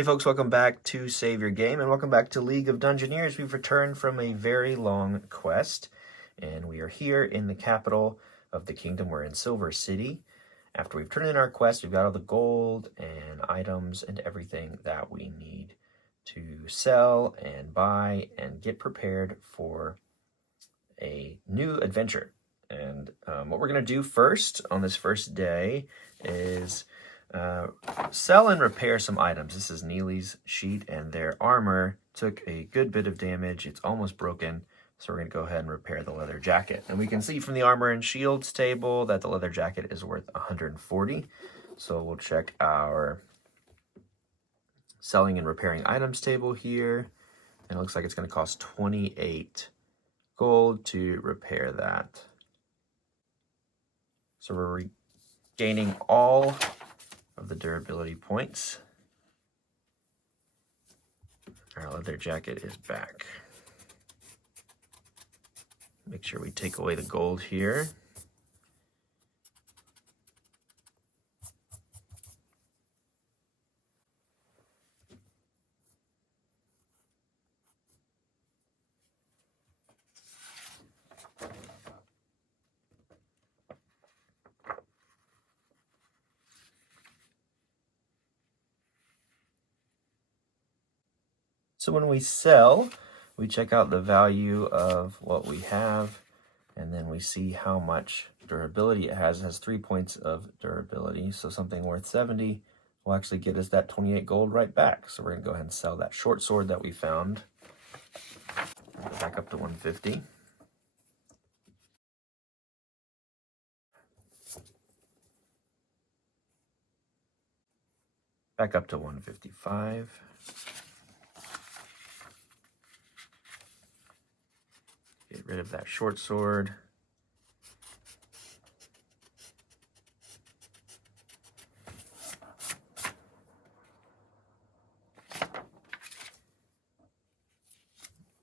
Hey folks, welcome back to Save Your Game, and welcome back to League of Dungeoneers. We've returned from a very long quest, and we are here in the capital of the kingdom. We're in Silver City. After we've turned in our quest, we've got all the gold and items and everything that we need to sell and buy and get prepared for a new adventure. And what we're going to do first on this first day is sell and repair some items. This is Neely's sheet, and their armor took a good bit of damage. It's almost broken, so we're going to go ahead and repair the leather jacket. And we can see from the armor and shields table that the leather jacket is worth 140. So we'll check our selling and repairing items table here, and it looks like it's going to cost 28 gold to repair that. So we're regaining all of the durability points. Our leather jacket is back. Make sure we take away the gold here. So when we sell, we check out the value of what we have, and then we see how much durability it has. It has 3 points of durability, so something worth 70 will actually get us that 28 gold right back. So we're going to go ahead and sell that short sword that we found. Go back up to 150. Back up to 155. Get rid of that short sword.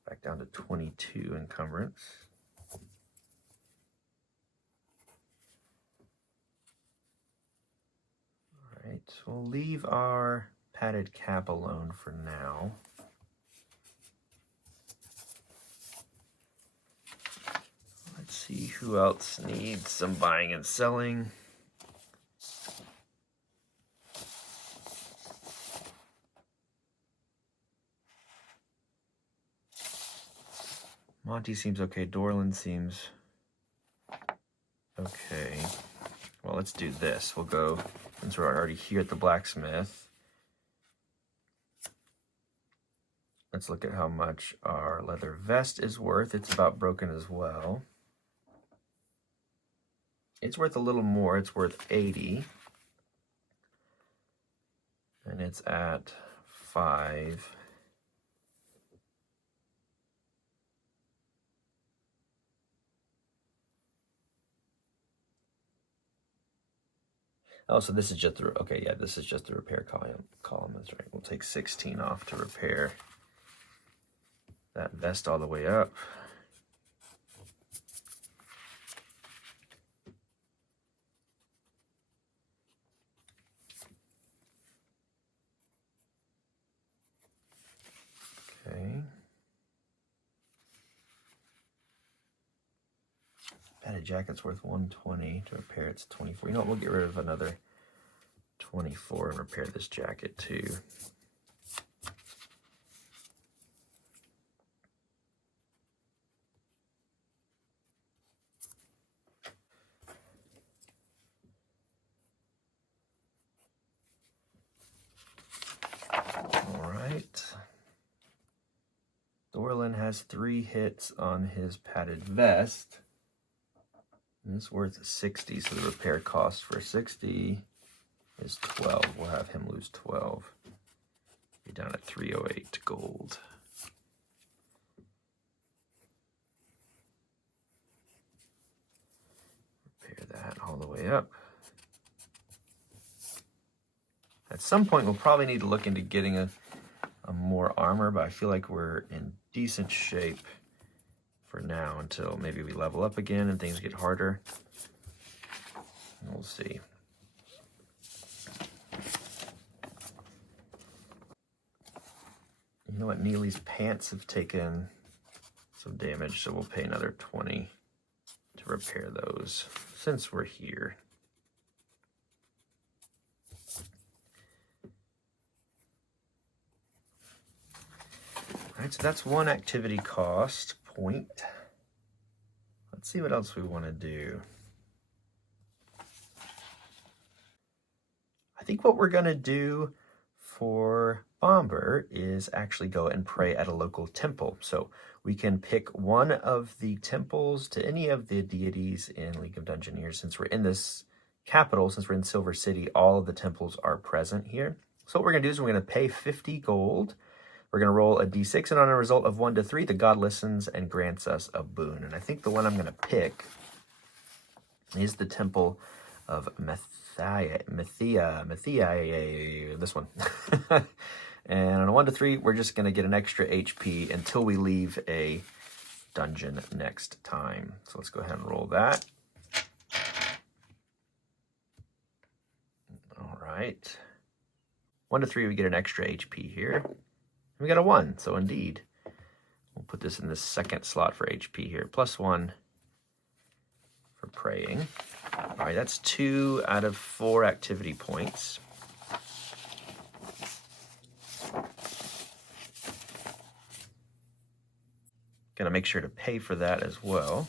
Back down to 22 encumbrance. All right, so we'll leave our padded cap alone for now. Let's see who else needs some buying and selling. Monty seems okay. Dorland seems okay. Well, let's do this. We'll go, since we're already here at the blacksmith, let's look at how much our leather vest is worth. It's about broken as well. It's worth a little more. It's worth 80. And it's at 5. Oh, so this is just the, okay, yeah, this is just the repair column. That's right. We'll take 16 off to repair that vest all the way up. Okay. Padded jacket's worth 120 to repair. It's 24. You know what? We'll get rid of another 24 and repair this jacket too. All right. Dorland has 3 hits on his padded vest. And it's worth 60, so the repair cost for 60 is 12. We'll have him lose 12. Be down at 308 gold. Repair that all the way up. At some point, we'll probably need to look into getting a more armor, but I feel like we're in decent shape for now until maybe we level up again and things get harder. We'll see. You know what? Neely's pants have taken some damage, so we'll pay another 20 to repair those since we're here. All right, so that's one activity cost point. Let's see what else we want to do. I think what we're going to do for Bomber is actually go and pray at a local temple. So we can pick one of the temples to any of the deities in League of Dungeoneers. Since we're in this capital, since we're in Silver City, all of the temples are present here. So what we're going to do is we're going to pay 50 gold. We're going to roll a d6, and on a result of 1 to 3, the god listens and grants us a boon. And I think the one I'm going to pick is the Temple of Methia, this one. And on a 1 to 3, we're just going to get an extra HP until we leave a dungeon next time. So let's go ahead and roll that. All right. 1 to 3, we get an extra HP here. We got a 1, so indeed. We'll put this in the second slot for HP here. +1 for praying. All right, that's 2 out of 4 activity points. Gonna make sure to pay for that as well.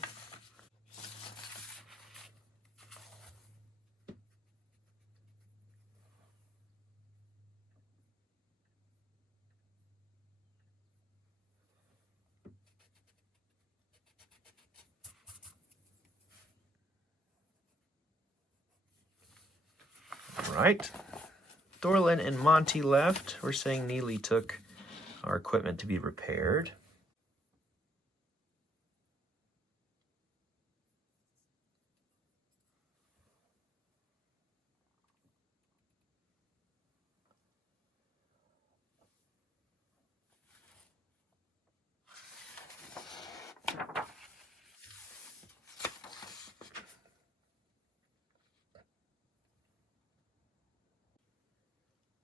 All right, Dorlin and Monty left. We're saying Neely took our equipment to be repaired.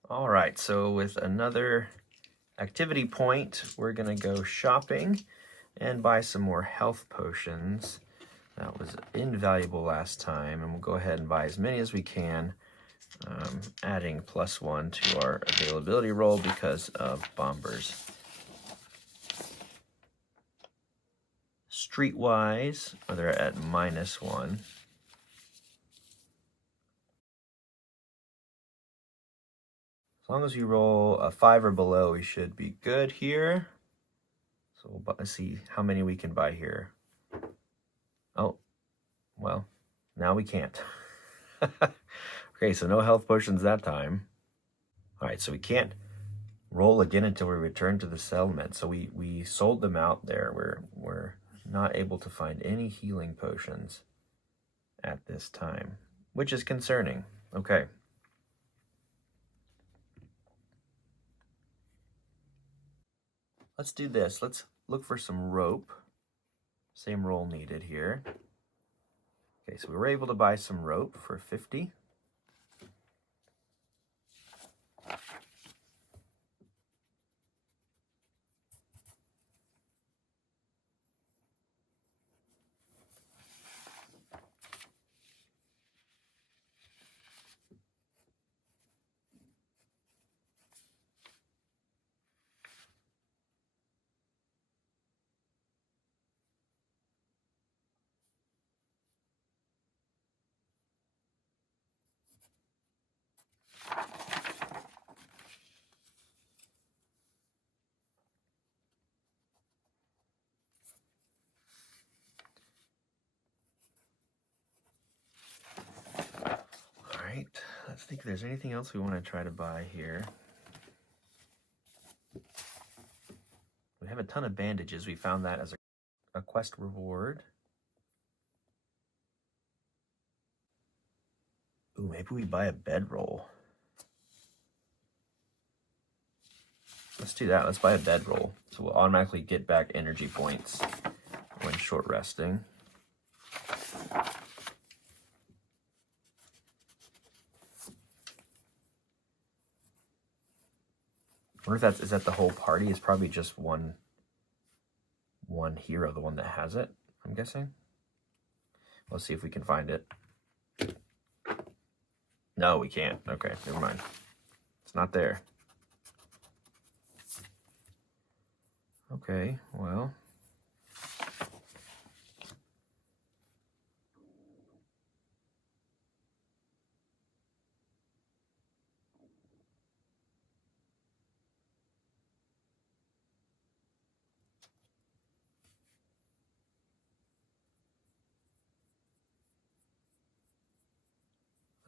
All right, so with another activity point, we're gonna go shopping and buy some more health potions. That was invaluable last time, and we'll go ahead and buy as many as we can, adding +1 to our availability roll because of Bombers. Streetwise, they're at -1. As long as you roll a 5 or below, we should be good here. So we'll see how many we can buy here. Oh, well, now we can't. Okay, so no health potions that time. All right, so we can't roll again until we return to the settlement. So we sold them out there. We're not able to find any healing potions at this time, which is concerning. Okay. Let's do this. Let's look for some rope. Same roll needed here. Okay, so we were able to buy some rope for 50. Let's think if there's anything else we want to try to buy here. We have a ton of bandages. We found that as a quest reward. Ooh, maybe we buy a bedroll. Let's do that. Let's buy a bedroll. So we'll automatically get back energy points when short resting. wonder if is that the whole party? It's probably just one hero, the one that has it, I'm guessing. Let's see if we can find it. No, we can't. Okay, never mind. It's not there. Okay, well.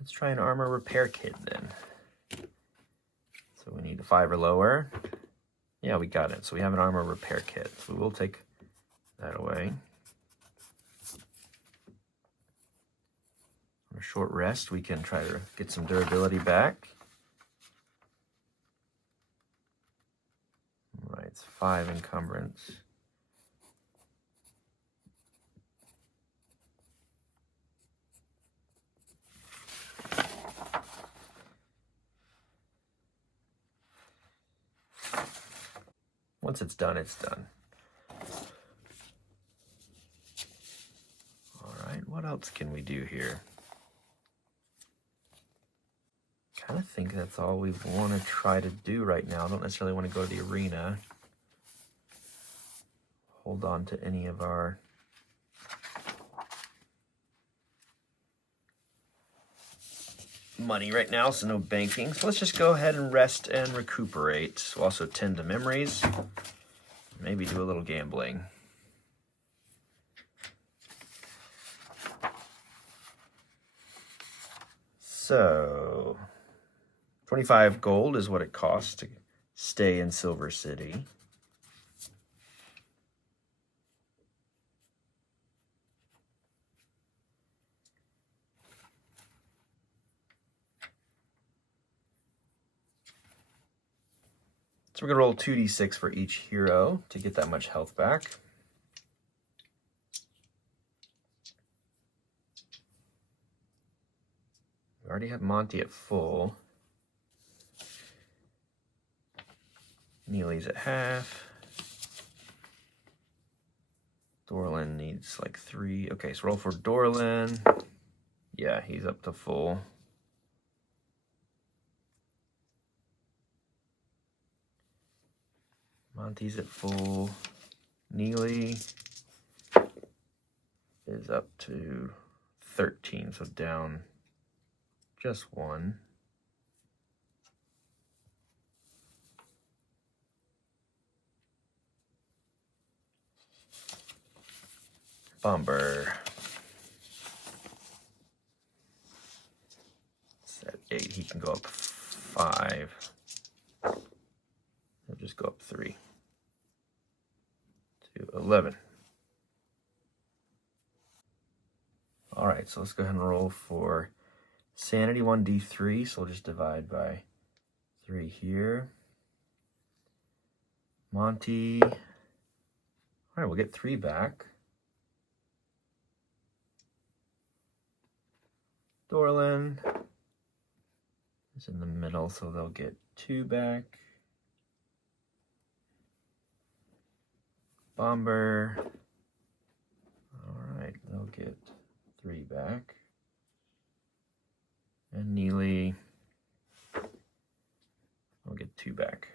Let's try an armor repair kit then. So we need a 5 or lower. Yeah, we got it. So we have an armor repair kit. So we will take that away. On a short rest, we can try to get some durability back. All right, it's 5 encumbrance. Once it's done, it's done. All right, what else can we do here? Kind of think that's all we want to try to do right now. I don't necessarily want to go to the arena. Hold on to any of our money right now, so no banking. So let's just go ahead and rest and recuperate. We'll also tend to memories. Maybe do a little gambling. So 25 gold is what it costs to stay in Silver City. So we're going to roll 2d6 for each hero to get that much health back. We already have Monty at full. Neely's at half. Dorlin needs like 3. Okay, so roll for Dorlin. Yeah, he's up to full. Monty's at full. Neely is up to 13, so down just 1. Bomber. It's at 8. He can go up 5. He'll just go up 3. To 11. All right, so let's go ahead and roll for Sanity 1d3. So we'll just divide by 3 here. Monty. All right, we'll get 3 back. Dorlin is in the middle, so they'll get 2 back. Bomber. All right, they'll get 3 back. And Neely will get 2 back.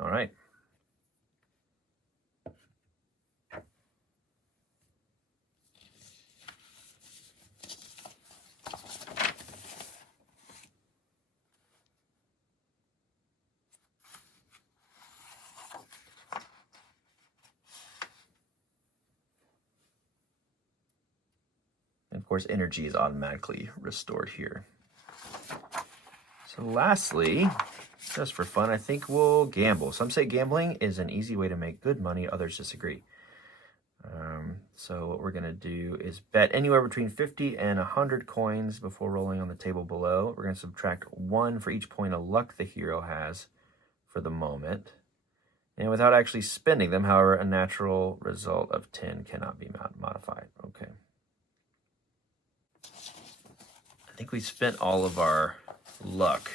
All right. And of course, energy is automatically restored here. So lastly, just for fun, I think we'll gamble. Some say gambling is an easy way to make good money. Others disagree. So what we're going to do is bet anywhere between 50 and 100 coins before rolling on the table below. We're going to subtract 1 for each point of luck the hero has for the moment. And without actually spending them, however, a natural result of 10 cannot be modified. Okay. I think we spent all of our luck.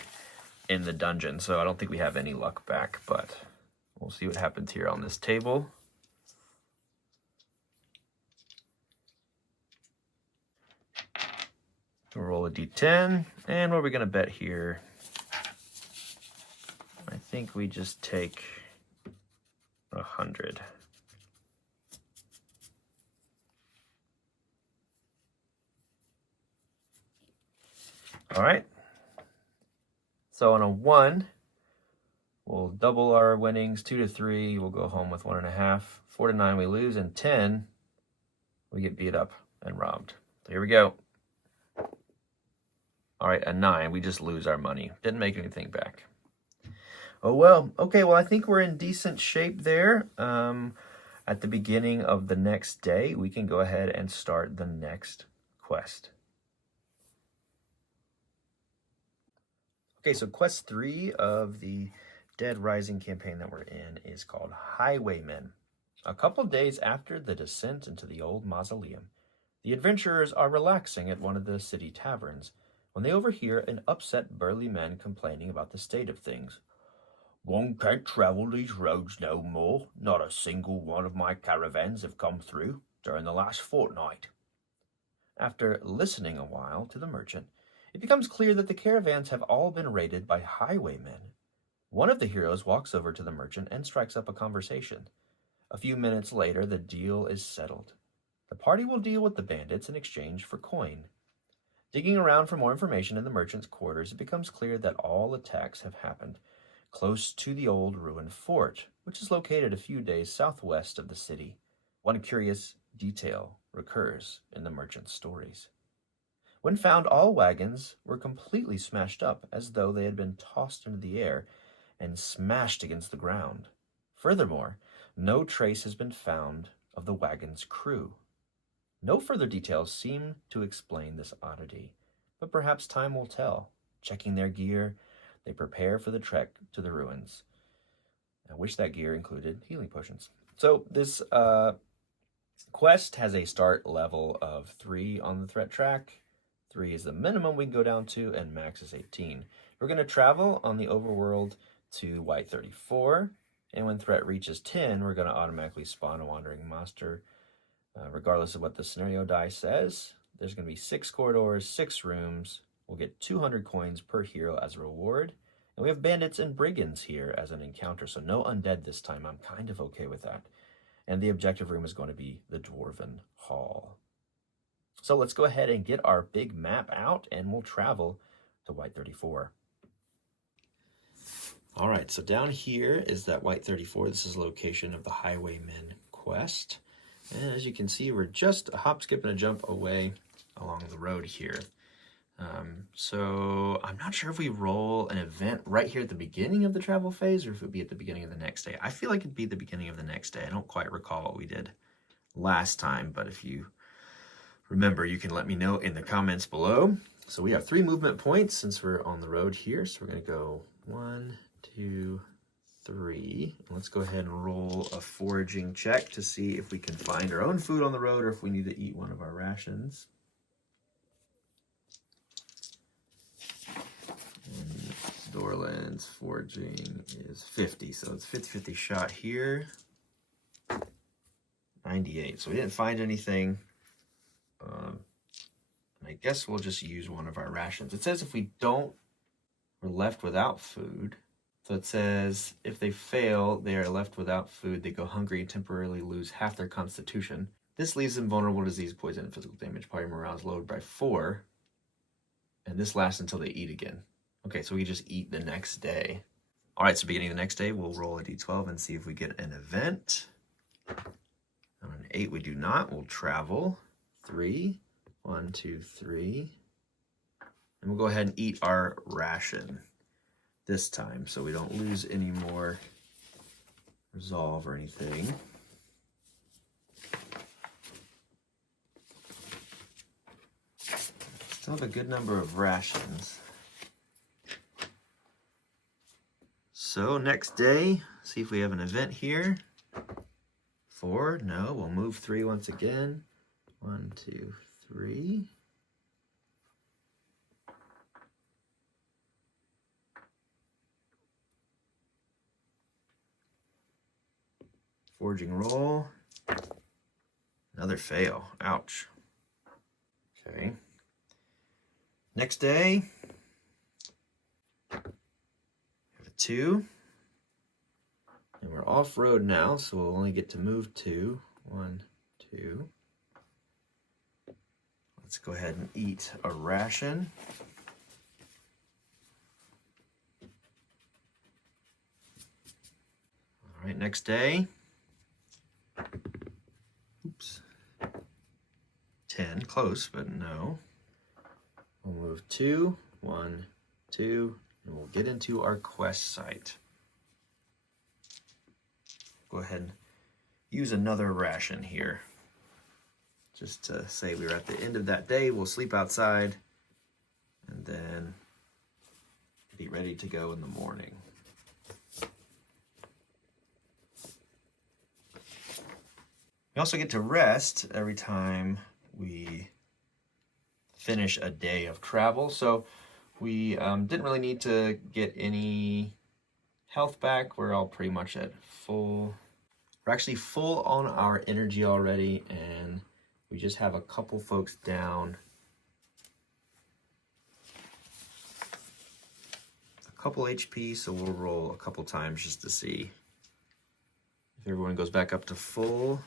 in the dungeon, so I don't think we have any luck back, but we'll see what happens here on this table. We'll roll a d10, and what are we going to bet here? I think we just take 100. All right. So on a 1, we'll double our winnings. 2 to 3, we'll go home with 1.5. 4 to 9, we lose, and 10, we get beat up and robbed. So here we go. All right, a 9, we just lose our money. Didn't make anything back. Oh, well. Okay, well, I think we're in decent shape there. At the beginning of the next day, we can go ahead and start the next quest. Okay, so quest 3 of the Dead Rising campaign that we're in is called Highwaymen. A couple days after the descent into the old mausoleum, the adventurers are relaxing at one of the city taverns when they overhear an upset burly man complaining about the state of things. "One can't travel these roads no more. Not a single one of my caravans have come through during the last fortnight." After listening a while to the merchant, it becomes clear that the caravans have all been raided by highwaymen. One of the heroes walks over to the merchant and strikes up a conversation. A few minutes later, the deal is settled. The party will deal with the bandits in exchange for coin. Digging around for more information in the merchant's quarters, it becomes clear that all attacks have happened close to the old ruined fort, which is located a few days southwest of the city. One curious detail recurs in the merchant's stories. When found, all wagons were completely smashed up, as though they had been tossed into the air and smashed against the ground. Furthermore, no trace has been found of the wagon's crew. No further details seem to explain this oddity, but perhaps time will tell. Checking their gear, they prepare for the trek to the ruins. I wish that gear included healing potions. So this quest has a start level of 3 on the threat track. 3 is the minimum we can go down to, and max is 18. We're going to travel on the overworld to White 34, and when threat reaches 10, we're going to automatically spawn a wandering master. Regardless of what the scenario die says, there's going to be 6 corridors, 6 rooms. We'll get 200 coins per hero as a reward. And we have bandits and brigands here as an encounter, so no undead this time. I'm kind of okay with that. And the objective room is going to be the Dwarven Hall. So let's go ahead and get our big map out, and we'll travel to White 34. All right, so down here is that White 34. This is the location of the Highwaymen quest. And as you can see, we're just a hop, skip, and a jump away along the road here. So I'm not sure if we roll an event right here at the beginning of the travel phase or if it would be at the beginning of the next day. I feel like it'd be the beginning of the next day. I don't quite recall what we did last time, but if you remember, you can let me know in the comments below. So we have 3 movement points since we're on the road here. So we're going to go 1, 2, 3. Let's go ahead and roll a foraging check to see if we can find our own food on the road or if we need to eat one of our rations. And Dorland's foraging is 50, so it's 50-50 shot here. 98, so we didn't find anything. I guess we'll just use one of our rations. It says if we're left without food. So it says if they fail, they are left without food. They go hungry and temporarily lose half their constitution. This leaves them vulnerable to disease, poison, and physical damage. Party morale is lowered by 4. And this lasts until they eat again. Okay, so we just eat the next day. All right, so beginning of the next day, we'll roll a d12 and see if we get an event. On an 8, we do not. We'll travel 3. 1, 2, 3. And we'll go ahead and eat our ration this time so we don't lose any more resolve or anything. Still have a good number of rations. So next day, see if we have an event here. 4, no, we'll move 3 once again. 1, 2, 3. Forging roll. Another fail. Ouch. Okay. Next day, have a 2. And we're off-road now, so we'll only get to move 2. 1, 2. Let's go ahead and eat a ration. All right, next day. Oops. 10, close, but no. We'll move 2, 1, 2, and we'll get into our quest site. Go ahead and use another ration here. Just to say we were at the end of that day, we'll sleep outside and then be ready to go in the morning. We also get to rest every time we finish a day of travel. So we didn't really need to get any health back. We're all pretty much at full. We're actually full on our energy already, and we just have a couple folks down. A couple HP, so we'll roll a couple times just to see if everyone goes back up to full.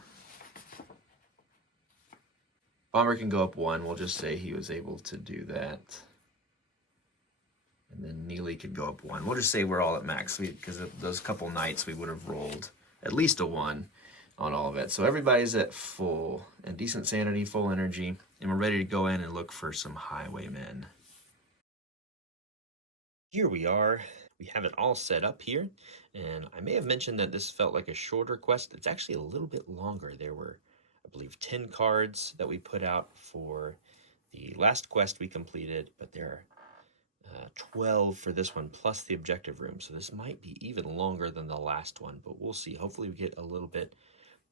Bomber can go up 1. We'll just say he was able to do that. And then Neely could go up 1. We'll just say we're all at max because of those couple nights we would have rolled at least a 1 on all of it. So everybody's at full and decent sanity, full energy, and we're ready to go in and look for some highwaymen. Here we are. We have it all set up here, and I may have mentioned that this felt like a shorter quest. It's actually a little bit longer. There were, I believe, 10 cards that we put out for the last quest we completed, but there are 12 for this one, plus the objective room. So this might be even longer than the last one, but we'll see. Hopefully we get a little bit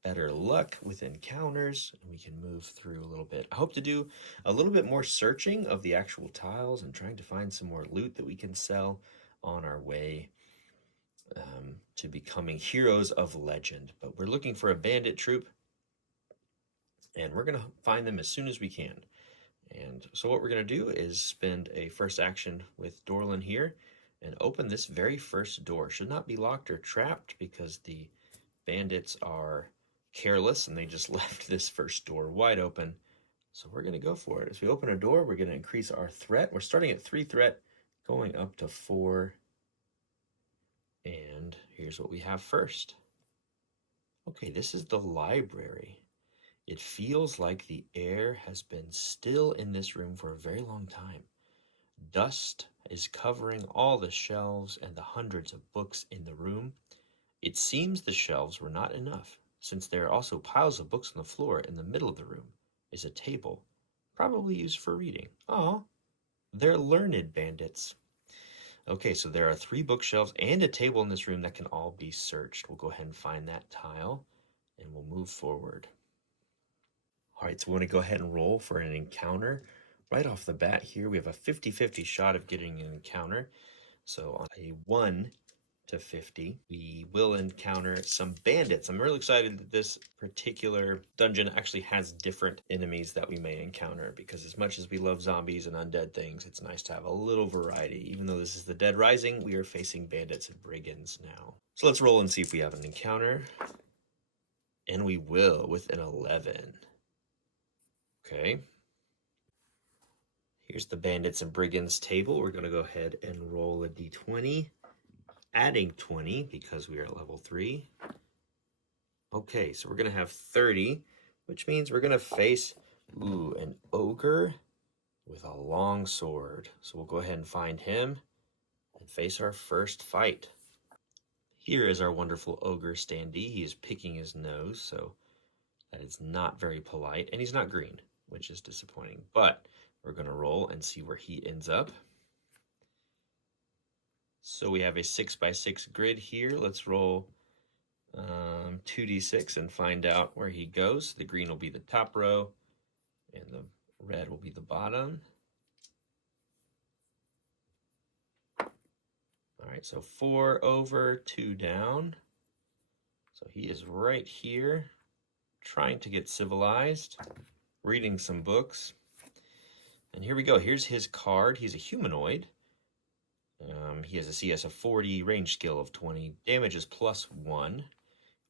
better luck with encounters and we can move through a little bit. I hope to do a little bit more searching of the actual tiles and trying to find some more loot that we can sell on our way to becoming heroes of legend. But we're looking for a bandit troop, and we're going to find them as soon as we can. And so what we're going to do is spend a first action with Dorlin here and open this very first door. Should not be locked or trapped because the bandits are careless and they just left this first door wide open. So we're going to go for it. As we open a door, we're going to increase our threat. We're starting at 3 threat, going up to 4. And here's what we have first. Okay, this is the library. It feels like the air has been still in this room for a very long time. Dust is covering all the shelves and the hundreds of books in the room. It seems the shelves were not enough, since there are also piles of books on the floor. In the middle of the room is a table, probably used for reading. Oh, they're learned bandits. Okay, so there are 3 bookshelves and a table in this room that can all be searched. We'll go ahead and find that tile, and we'll move forward. All right, so we want to go ahead and roll for an encounter. Right off the bat here, we have a 50-50 shot of getting an encounter. So on a 1 to 50, we will encounter some bandits. I'm really excited that this particular dungeon actually has different enemies that we may encounter, because as much as we love zombies and undead things, it's nice to have a little variety. Even though this is the Dead Rising, we are facing bandits and brigands now. So let's roll and see if we have an encounter. And we will with an 11. Okay. Here's the bandits and brigands table. We're going to go ahead and roll a d20, adding 20 because we are at level 3. Okay, so we're going to have 30, which means we're going to face an ogre with a long sword. So we'll go ahead and find him and face our first fight. Here is our wonderful ogre standee. He is picking his nose, so that is not very polite. And he's not green, which is disappointing. But we're going to roll and see where he ends up. So we have a 6x6 grid here. Let's roll 2d6 and find out where he goes. The green will be the top row, and the red will be the bottom. All right, so 4 over, 2 down. So he is right here, trying to get civilized, reading some books. And here we go. Here's his card. He's a humanoid. He has a CS of 40, range skill of 20, damage is +1.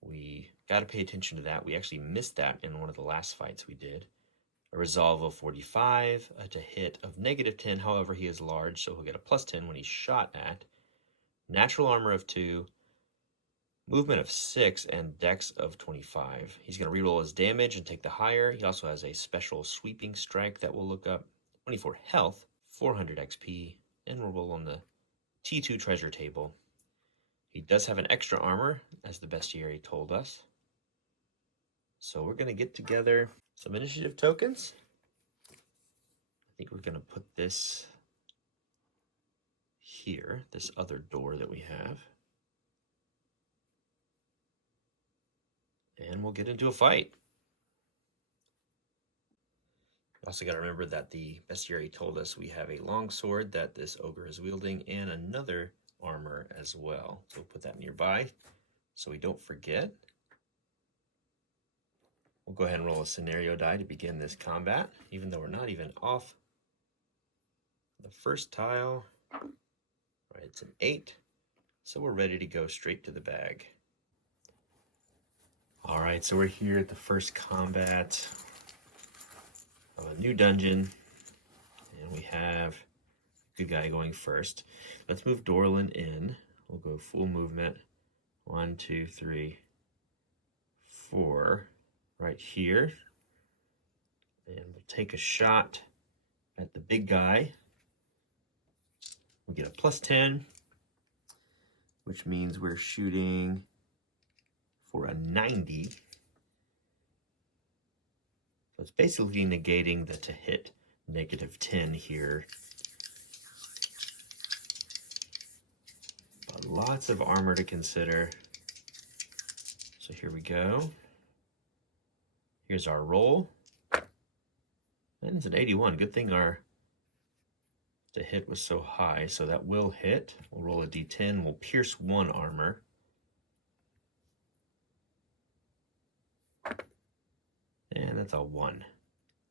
We got to pay attention to that. We actually missed that in one of the last fights we did. A resolve of 45, to hit of -10. However, he is large, so he'll get a +10 when he's shot at. Natural armor of 2, movement of 6, and dex of 25. He's going to reroll his damage and take the higher. He also has a special sweeping strike that we'll look up. 24 health, 400 XP, and we'll roll on the T2 treasure table. He does have an extra armor, as the bestiary told us. So we're going to get together some initiative tokens. I think we're going to put this here, this other door that we have. And we'll get into a fight. Also got to remember that the bestiary told us we have a long sword that this ogre is wielding and another armor as well. So we'll put that nearby so we don't forget. We'll go ahead and roll a scenario die to begin this combat, even though we're not even off the first tile. Right, it's an 8, so we're ready to go straight to the bag. All right, so we're here at the first combat of a new dungeon, and we have good guy going first. Let's move Dorlin in. We'll go full movement. 1, 2, 3, 4, right here. And we'll take a shot at the big guy. We'll get a +10, which means we're shooting for a 90. So it's basically negating the to hit -10 here. But lots of armor to consider. So here we go. Here's our roll. And it's an 81. Good thing our to hit was so high, so that will hit. We'll roll a d10. We'll pierce 1 armor. And that's a 1.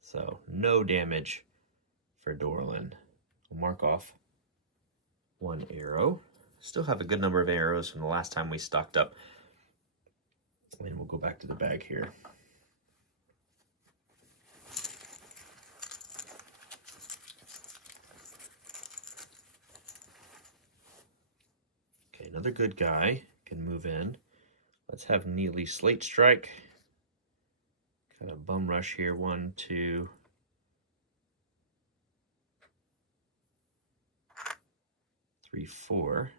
So no damage for Dorlin. We'll mark off 1 arrow. Still have a good number of arrows from the last time we stocked up. And we'll go back to the bag here. Okay, another good guy can move in. Let's have Neely Slate Strike. Kind of bum rush here. 1, 2, 3, 4.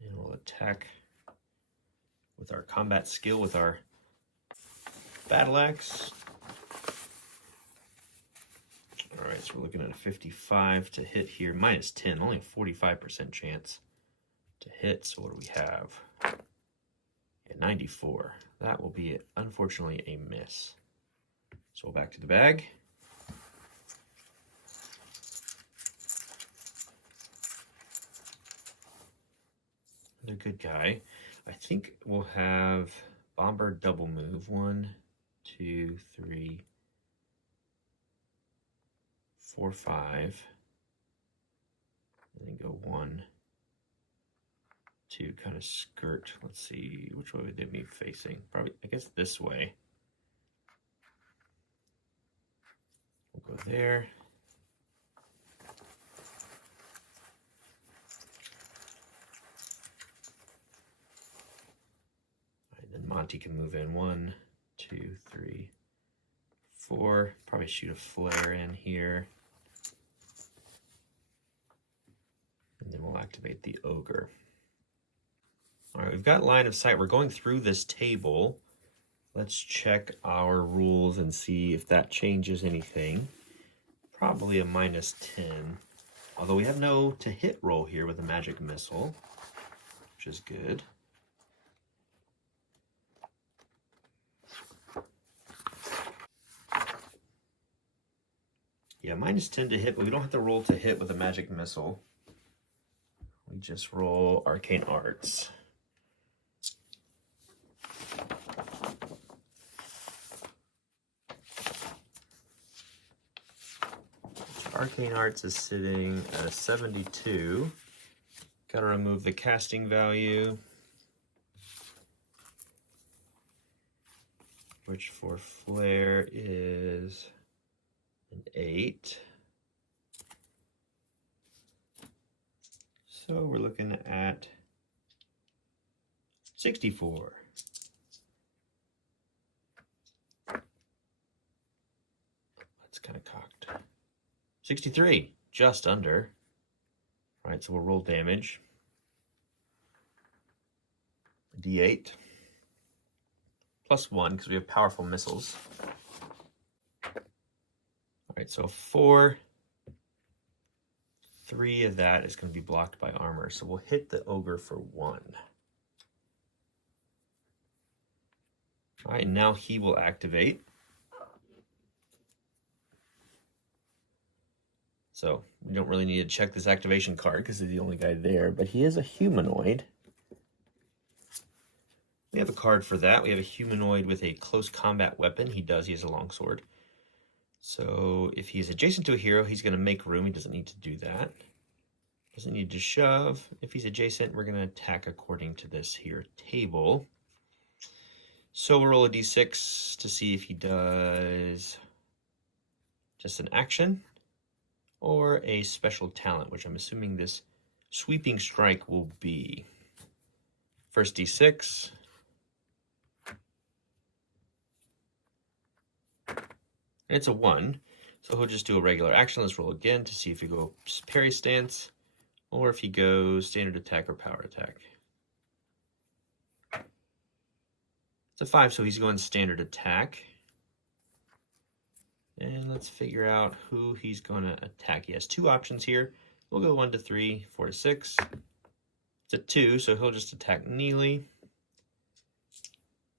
And we'll attack with our combat skill with our battle axe. All right, so we're looking at a 55 to hit here. -10, only a 45% chance to hit. So what do we have? Yeah, 94. That will be, unfortunately, a miss. So back to the bag. Another good guy. I think we'll have Bomber double move. 1, 2, 3, 4, 5. And then go 1, 2, kind of skirt. Let's see, which way would they be facing? Probably, I guess this way. We'll go there. Then Monty can move in. 1, 2, 3, 4. Probably shoot a flare in here. And then we'll activate the ogre. All right, we've got line of sight. We're going through this table. Let's check our rules and see if that changes anything. Probably a -10. Although we have no to hit roll here with a magic missile, which is good. Yeah, -10 to hit, but we don't have to roll to hit with a magic missile. We just roll arcane arts. Arcane Arts is sitting at a 72. Gotta remove the casting value, which for Flare is an 8. So we're looking at 64. That's kind of cocked. 63, just under. All right, so we'll roll damage. D8. +1, because we have powerful missiles. All right, so 4. 3 of that is going to be blocked by armor, so we'll hit the ogre for 1. All right, now he will activate. So we don't really need to check this activation card because he's the only guy there, but he is a humanoid. We have a card for that. We have a humanoid with a close combat weapon. He has a longsword. So if he's adjacent to a hero, he's going to make room. He doesn't need to do that. Doesn't need to shove. If he's adjacent, we're going to attack according to this here table. So we'll roll a d6 to see if he does just an action or a special talent, which I'm assuming this sweeping strike will be. First d6. And it's a 1, so he'll just do a regular action. Let's roll again to see if he goes parry stance or if he goes standard attack or power attack. It's a 5, so he's going standard attack. And let's figure out who he's going to attack. He has 2 options here. We'll go 1 to 3, 4 to 6. It's a 2, so he'll just attack Neely.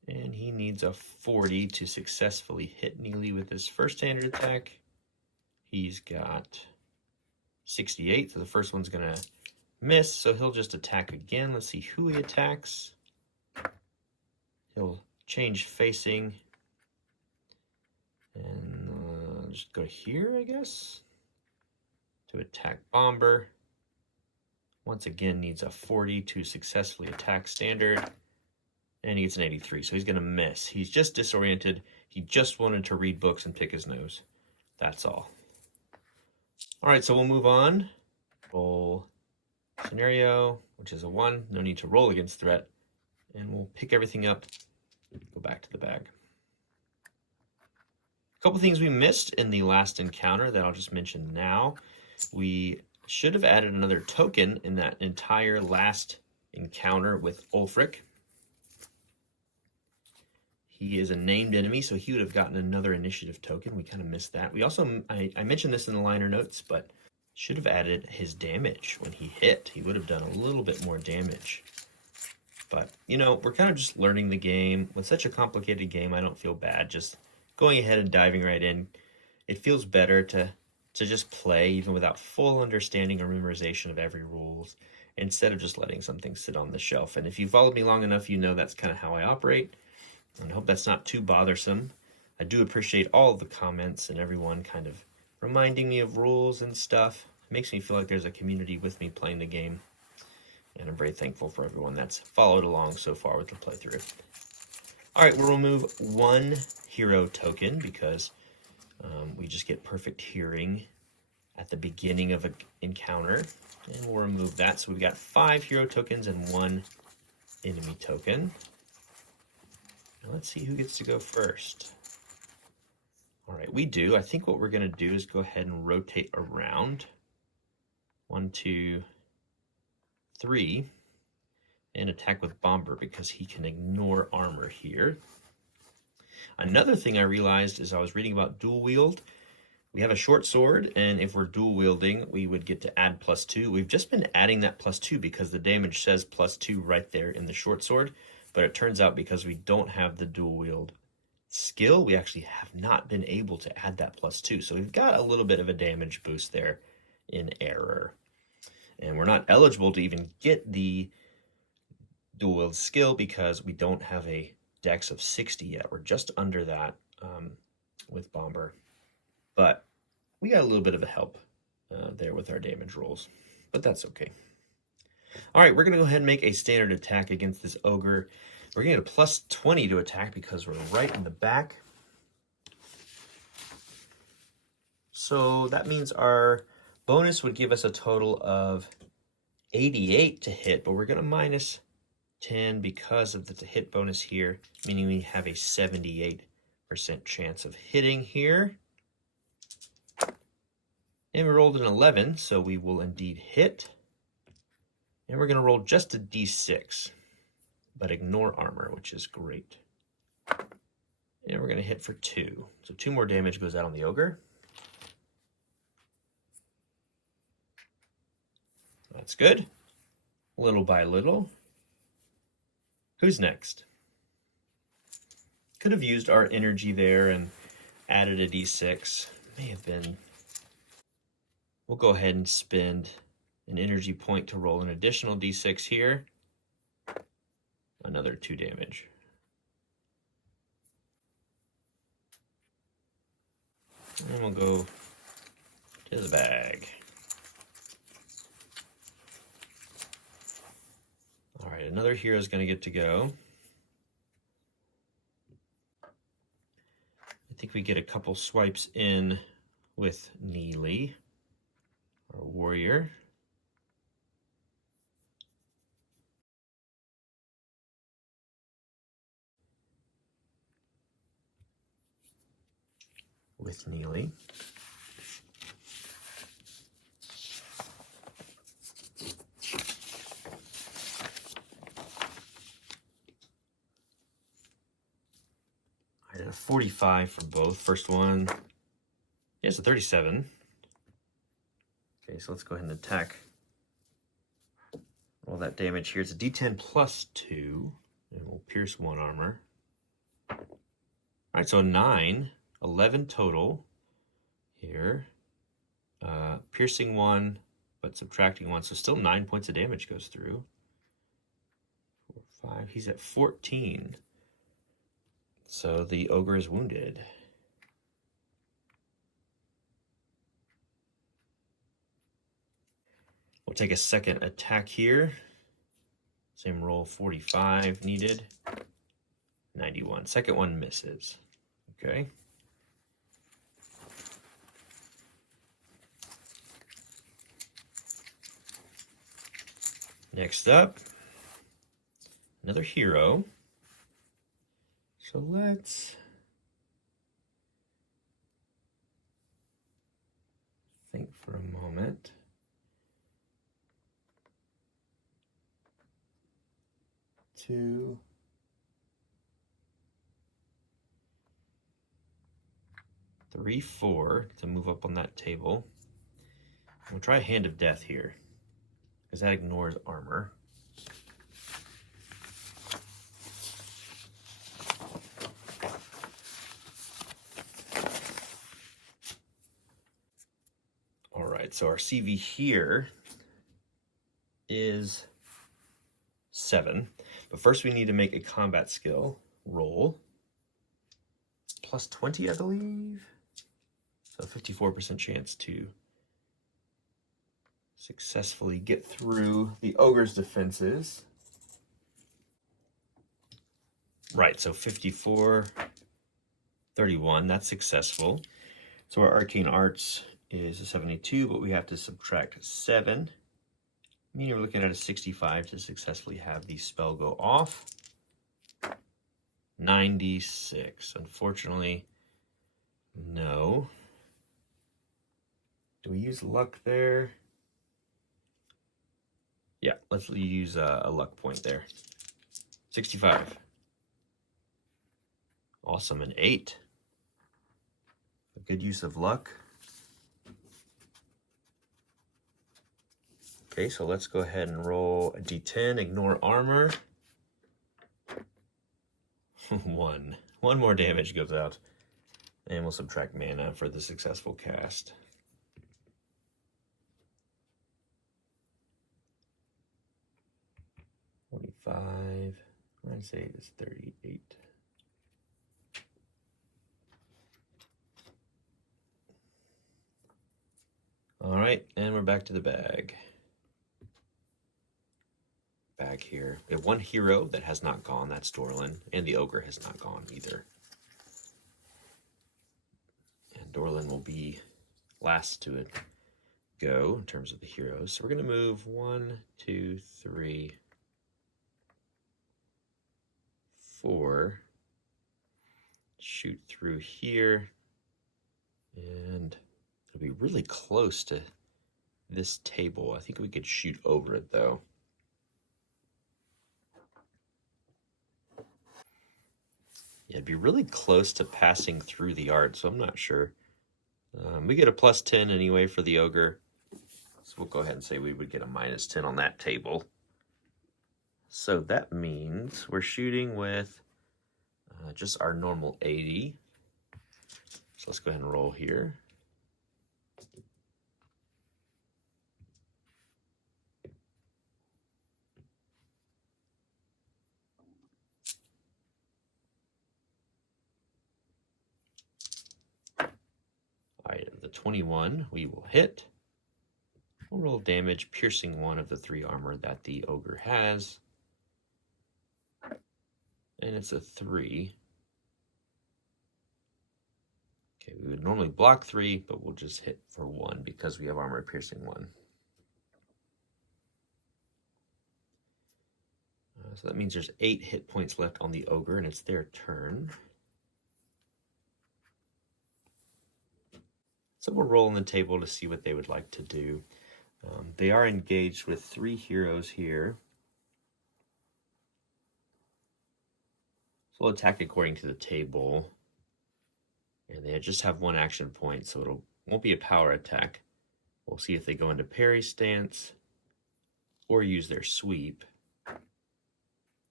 And he needs a 40 to successfully hit Neely with his first standard attack. He's got 68, so the first one's going to miss, so he'll just attack again. Let's see who he attacks. He'll change facing and just go here, I guess, to attack Bomber. Once again, needs a 40 to successfully attack standard. And he gets an 83, so he's going to miss. He's just disoriented. He just wanted to read books and pick his nose. That's all. All right, so we'll move on. Roll scenario, which is a 1. No need to roll against threat. And we'll pick everything up, go back to the bag. A couple things we missed in the last encounter that I'll just mention now. We should have added another token in that entire last encounter with Ulfric. He is a named enemy, so he would have gotten another initiative token. We kind of missed that. We also, I mentioned this in the liner notes, but should have added his damage when he hit. He would have done a little bit more damage. But, you know, we're kind of just learning the game. With such a complicated game, I don't feel bad just going ahead and diving right in. It feels better to just play, even without full understanding or memorization of every rules, instead of just letting something sit on the shelf. And if you followed me long enough, you know that's kind of how I operate. And I hope that's not too bothersome. I do appreciate all of the comments and everyone kind of reminding me of rules and stuff. It makes me feel like there's a community with me playing the game. And I'm very thankful for everyone that's followed along so far with the playthrough. All right, we'll remove 1 hero token because we just get perfect hearing at the beginning of an encounter. And we'll remove that. So we've got 5 hero tokens and 1 enemy token. Now let's see who gets to go first. All right, we do. I think what we're going to do is go ahead and rotate around. 1, 2, 3. And attack with Bomber because he can ignore armor here. Another thing I realized as I was reading about dual wield, we have a short sword, and if we're dual wielding, we would get to add +2. We've just been adding that +2 because the damage says +2 right there in the short sword. But it turns out because we don't have the dual wield skill, we actually have not been able to add that +2. So we've got a little bit of a damage boost there in error. And we're not eligible to even get the dual wield skill because we don't have a dex of 60 yet. We're just under that with Bomber. But we got a little bit of a help there with our damage rolls, but that's okay. All right, we're going to go ahead and make a standard attack against this ogre. We're going to get a plus 20 to attack because we're right in the back. So that means our bonus would give us a total of 88 to hit, but we're going to minus 10 because of the hit bonus here, meaning we have a 78% chance of hitting here. And we rolled an 11, so we will indeed hit. And we're going to roll just a d6, but ignore armor, which is great. And we're going to hit for 2. So 2 more damage goes out on the ogre. That's good. Little by little. Who's next? Could have used our energy there and added a d6. May have been. We'll go ahead and spend an energy point to roll an additional d6 here. Another 2 damage. And we'll go to the bag. All right, another hero is going to get to go. I think we get a couple swipes in with Neely, our warrior. With Neely. I did a 45 for both. First one, yeah, it's a 37. Okay, so let's go ahead and attack. Roll that damage here. It's a d10 plus 2, and we'll pierce 1 armor. All right, so 9, 11 total here. Piercing 1, but subtracting 1, so still 9 points of damage goes through. 4, 5, he's at 14. So the ogre is wounded. We'll take a second attack here. Same roll, 45 needed. 91. Second one misses. Okay. Next up, another hero. So let's think for a moment. Two. Three, 4 to move up on that table. We'll try Hand of Death here, because that ignores armor. All right, so our CV here is 7. But first we need to make a combat skill roll. Plus 20, I believe. So 54% chance to successfully get through the ogre's defenses. Right, so 54, 31, that's successful. So our arcane arts is a 72, but we have to subtract 7. Meaning we're looking at a 65 to successfully have the spell go off. 96. Unfortunately, no. Do we use luck there? Yeah, let's use a luck point there. 65. Awesome, an 8. A good use of luck. Okay, so let's go ahead and roll a d10, ignore armor. 1. 1 more damage goes out. And we'll subtract mana for the successful cast. $25. I'd say it's 38. All right, and we're back to the bag. Bag here. We have one hero that has not gone, that's Dorlin, and the ogre has not gone either. And Dorlin will be last to go in terms of the heroes. So we're going to move 1, 2, 3, 4. Shoot through here. And it'll be really close to this table. I think we could shoot over it though. Yeah, it'd be really close to passing through the art, so I'm not sure. We get a +10 anyway for the ogre. So we'll go ahead and say we would get a -10 on that table. So that means we're shooting with just our normal 80. So let's go ahead and roll here. All right, the 21 we will hit. We'll roll damage, piercing 1 of the 3 armor that the ogre has. And it's a 3. Okay, we would normally block 3, but we'll just hit for 1 because we have armor piercing 1. So that means there's 8 hit points left on the ogre, and it's their turn. So we'll roll on the table to see what they would like to do. They are engaged with 3 heroes here. So we'll attack according to the table. And they just have 1 action point, so it won't be a power attack. We'll see if they go into parry stance or use their sweep.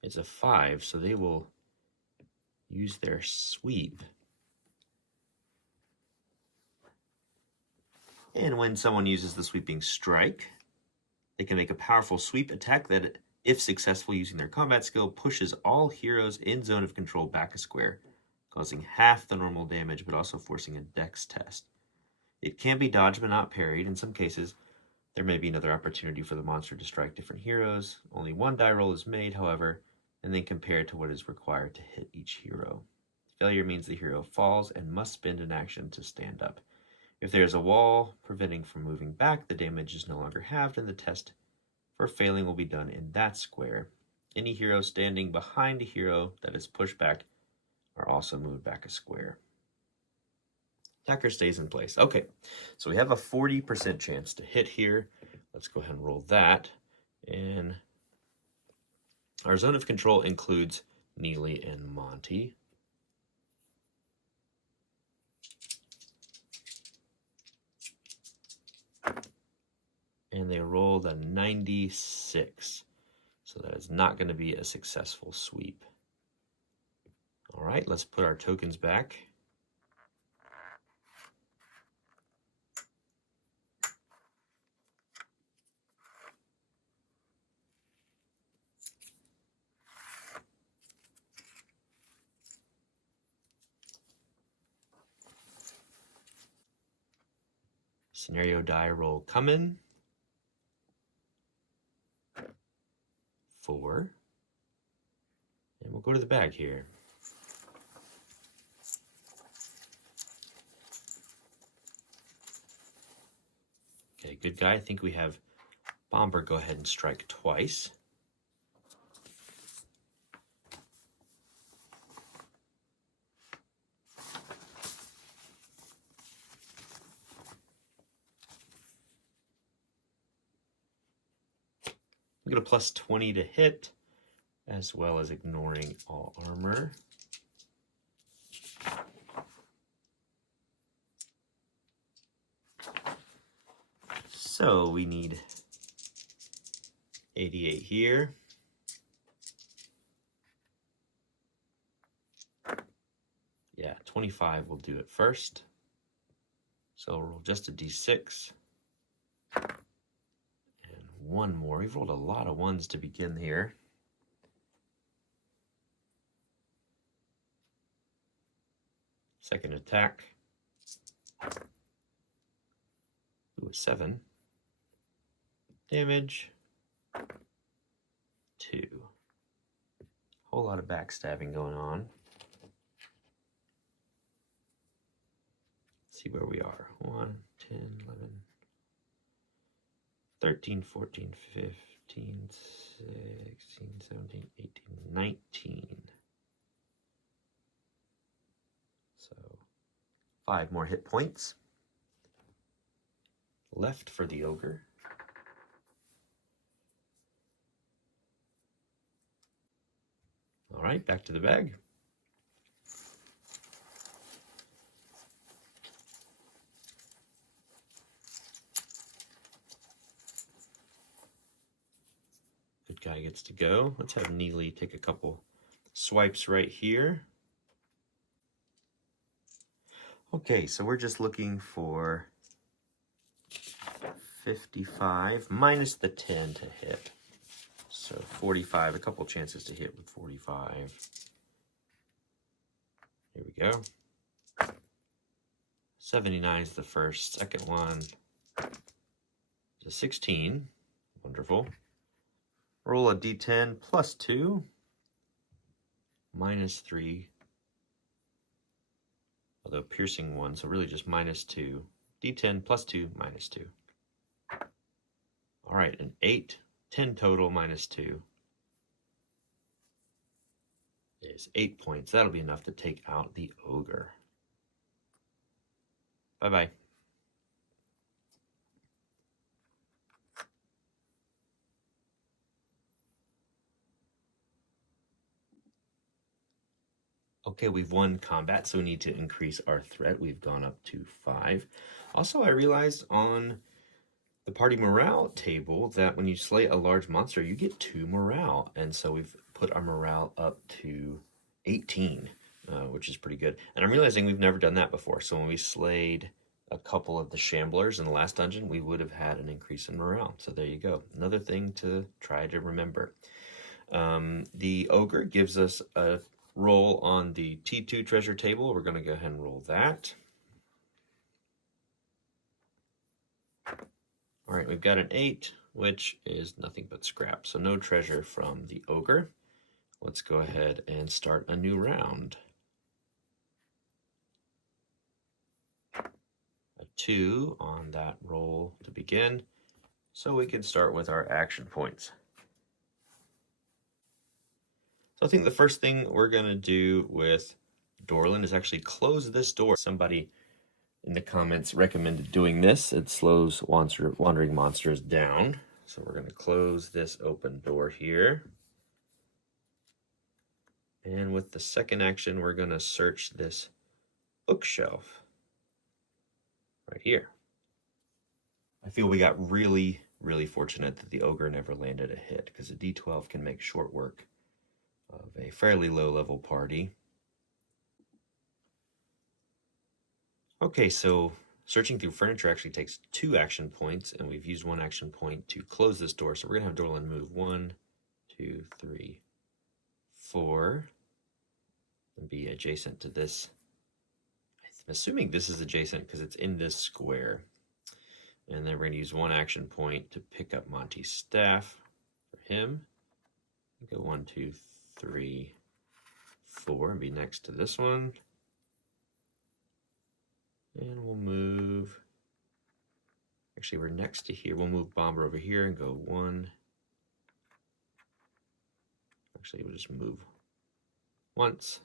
It's a 5, so they will use their sweep. And when someone uses the sweeping strike, they can make a powerful sweep attack that, if successful using their combat skill, pushes all heroes in zone of control back a square, causing half the normal damage, but also forcing a dex test. It can be dodged but not parried. In some cases, there may be another opportunity for the monster to strike different heroes. Only 1 die roll is made, however, and then compared to what is required to hit each hero. Failure means the hero falls and must spend an action to stand up. If there is a wall preventing from moving back, the damage is no longer halved, and the test for failing will be done in that square. Any hero standing behind a hero that is pushed back are also moved back a square. Attacker stays in place. Okay, so we have a 40% chance to hit here. Let's go ahead and roll that. And our zone of control includes Neely and Monty. And they rolled a 96. So that is not going to be a successful sweep. All right, let's put our tokens back. Scenario die roll coming. 4. And we'll go to the bag here. Okay, good guy. I think we have Bomber go ahead and strike twice. We get a +20 to hit, as well as ignoring all armor. So we need 88 here. Yeah, 25 will do it first. So we'll roll just a d6. And 1 more. We've rolled a lot of 1s to begin here. Second attack. Ooh, 7. Damage. 2. Whole lot of backstabbing going on. Let's see where we are. 1, 10, 11, 13, 14, 15, 16, 17, 18, 19. So 5 more hit points left for the ogre. All right, back to the bag. Good guy gets to go. Let's have Neely take a couple swipes right here. Okay, so we're just looking for 55 minus the 10 to hit. So 45, a couple chances to hit with 45. Here we go. 79 is the first. Second one is a 16. Wonderful. Roll a d10 plus 2, minus 3. Although piercing 1, so really just minus 2. d10 plus 2, minus 2. All right, an 8. 10 total minus 2 is 8 points. That'll be enough to take out the ogre. Bye-bye. Okay, we've won combat, so we need to increase our threat. We've gone up to 5. Also, I realized on the party morale table that when you slay a large monster, you get 2 morale. And so we've put our morale up to 18, which is pretty good. And I'm realizing we've never done that before. So when we slayed a couple of the shamblers in the last dungeon, we would have had an increase in morale. So there you go. Another thing to try to remember. The ogre gives us a roll on the T2 treasure table. We're going to go ahead and roll that. All right, we've got an 8, which is nothing but scrap. So no treasure from the ogre. Let's go ahead and start a new round. A 2 on that roll to begin. So we can start with our action points. So I think the first thing we're going to do with Dorlin is actually close this door. Somebody in the comments recommended doing this. It slows wandering monsters down. So we're going to close this open door here. And with the second action, we're going to search this bookshelf right here. I feel we got really, really fortunate that the ogre never landed a hit, because a D12 can make short work of a fairly low-level party. Okay, so searching through furniture actually takes 2 action points, and we've used 1 action point to close this door. So we're going to have Dorlin move 1, 2, 3, 4, and be adjacent to this. I'm assuming this is adjacent because it's in this square. And then we're going to use 1 action point to pick up Monty's staff for him. Go 1, 2, 3, 4, and be next to this one. And we'll move, actually we're next to here. We'll move Bomber over here and go 1. Actually, we'll just move once.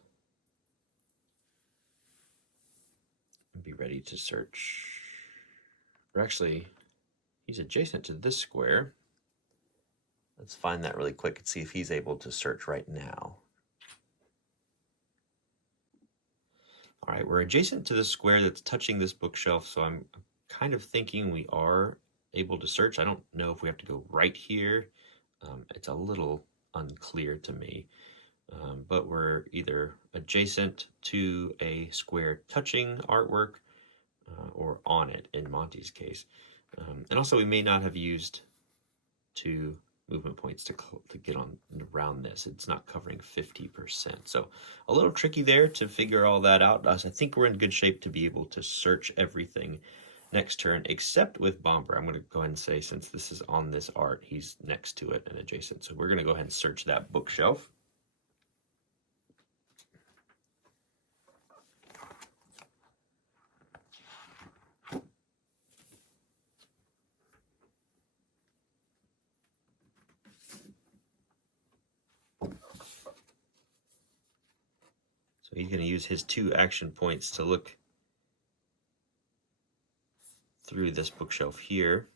And be ready to search. Or actually, he's adjacent to this square. Let's find that really quick and see if he's able to search right now. All right, we're adjacent to the square that's touching this bookshelf, so I'm kind of thinking we are able to search. I don't know if we have to go right here. It's a little unclear to me, but we're either adjacent to a square touching artwork or on it in Monty's case. And also we may not have used 2 movement points to get on around this. It's not covering 50%. So a little tricky there to figure all that out. I think we're in good shape to be able to search everything next turn, except with Bomber. I'm going to go ahead and say, since this is on this art, he's next to it and adjacent. So we're going to go ahead and search that bookshelf. So he's going to use his 2 action points to look through this bookshelf here.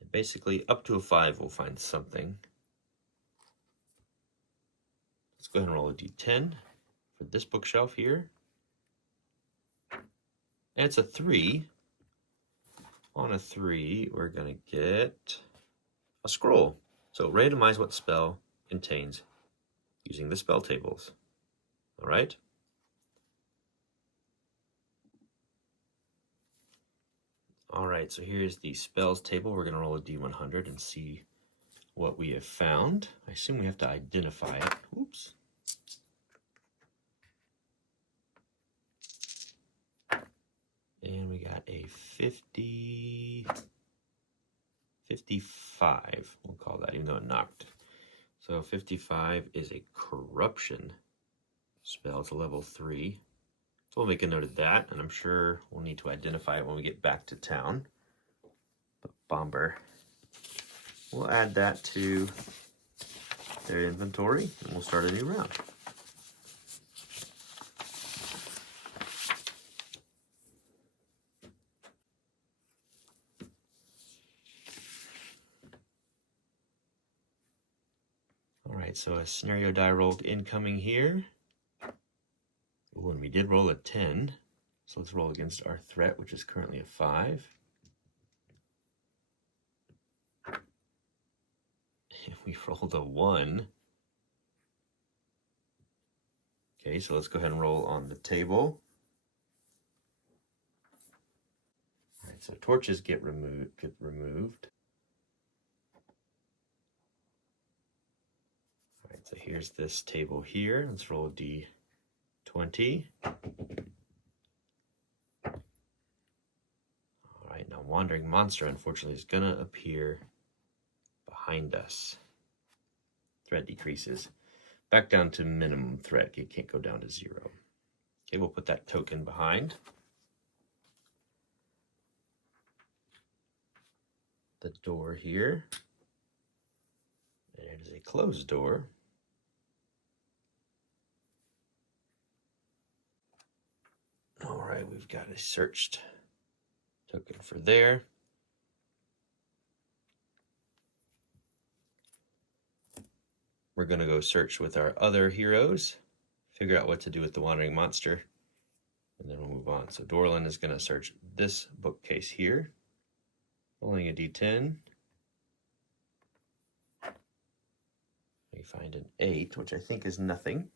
And basically, up to a 5, we'll find something. Let's go ahead and roll a d10 for this bookshelf here. And it's a 3. On a 3, we're going to get a scroll. So randomize what spell contains using the spell tables. All right. All right, so here's the spells table. We're going to roll a d100 and see what we have found. I assume we have to identify it. Oops. And we got a 55, we'll call that, even though it knocked. So 55 is a corruption spell. It's a level 3. So we'll make a note of that, and I'm sure we'll need to identify it when we get back to town. But Bomber, we'll add that to their inventory, and we'll start a new round. All right, so a scenario die rolled incoming here. Ooh, and we did roll a 10. So let's roll against our threat, which is currently a 5. And we rolled a 1. Okay, so let's go ahead and roll on the table. All right, so torches get removed. All right, so here's this table here. Let's roll a d20. All right, now Wandering Monster, unfortunately, is going to appear behind us. Threat decreases. Back down to minimum threat. It can't go down to 0. Okay, we'll put that token behind the door here. And it is a closed door. All right, we've got a searched token for there. We're going to go search with our other heroes, figure out what to do with the Wandering Monster, and then we'll move on. So Dorlin is going to search this bookcase here, rolling a d10. We find an 8, which I think is nothing.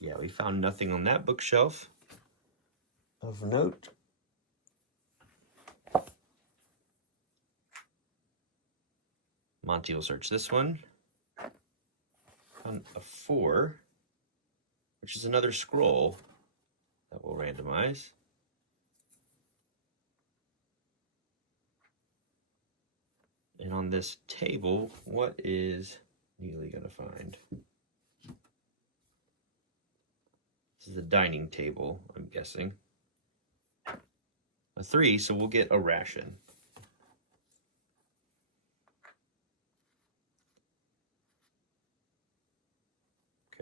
Yeah, we found nothing on that bookshelf of note. Monty will search this one. Found a 4, which is another scroll that we'll randomize. And on this table, what is Neely going to find? This is a dining table, I'm guessing. A 3, so we'll get a ration.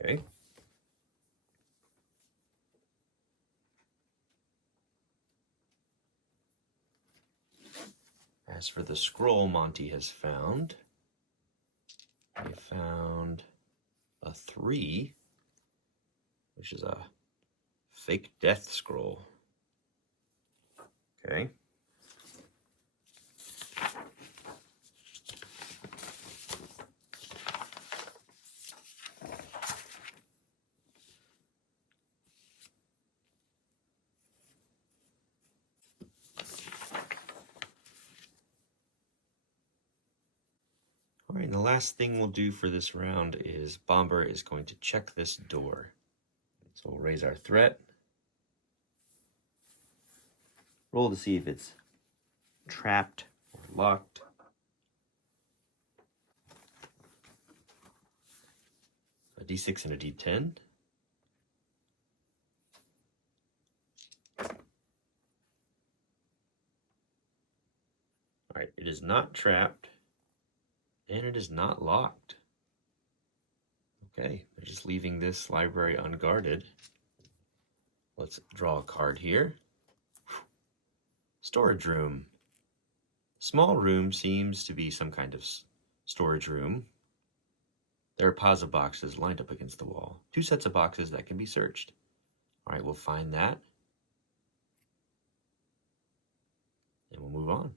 Okay. As for the scroll Monty has found, we found a 3, which is a fake death scroll. Okay. All right, and the last thing we'll do for this round is Bomber is going to check this door. So we'll raise our threat. Roll to see if it's trapped or locked. A d6 and a d10. All right, it is not trapped, and it is not locked. Okay, they're just leaving this library unguarded. Let's draw a card here. Storage room. Small room seems to be some kind of storage room. There are piles of boxes lined up against the wall. 2 sets of boxes that can be searched. All right, we'll find that. And we'll move on.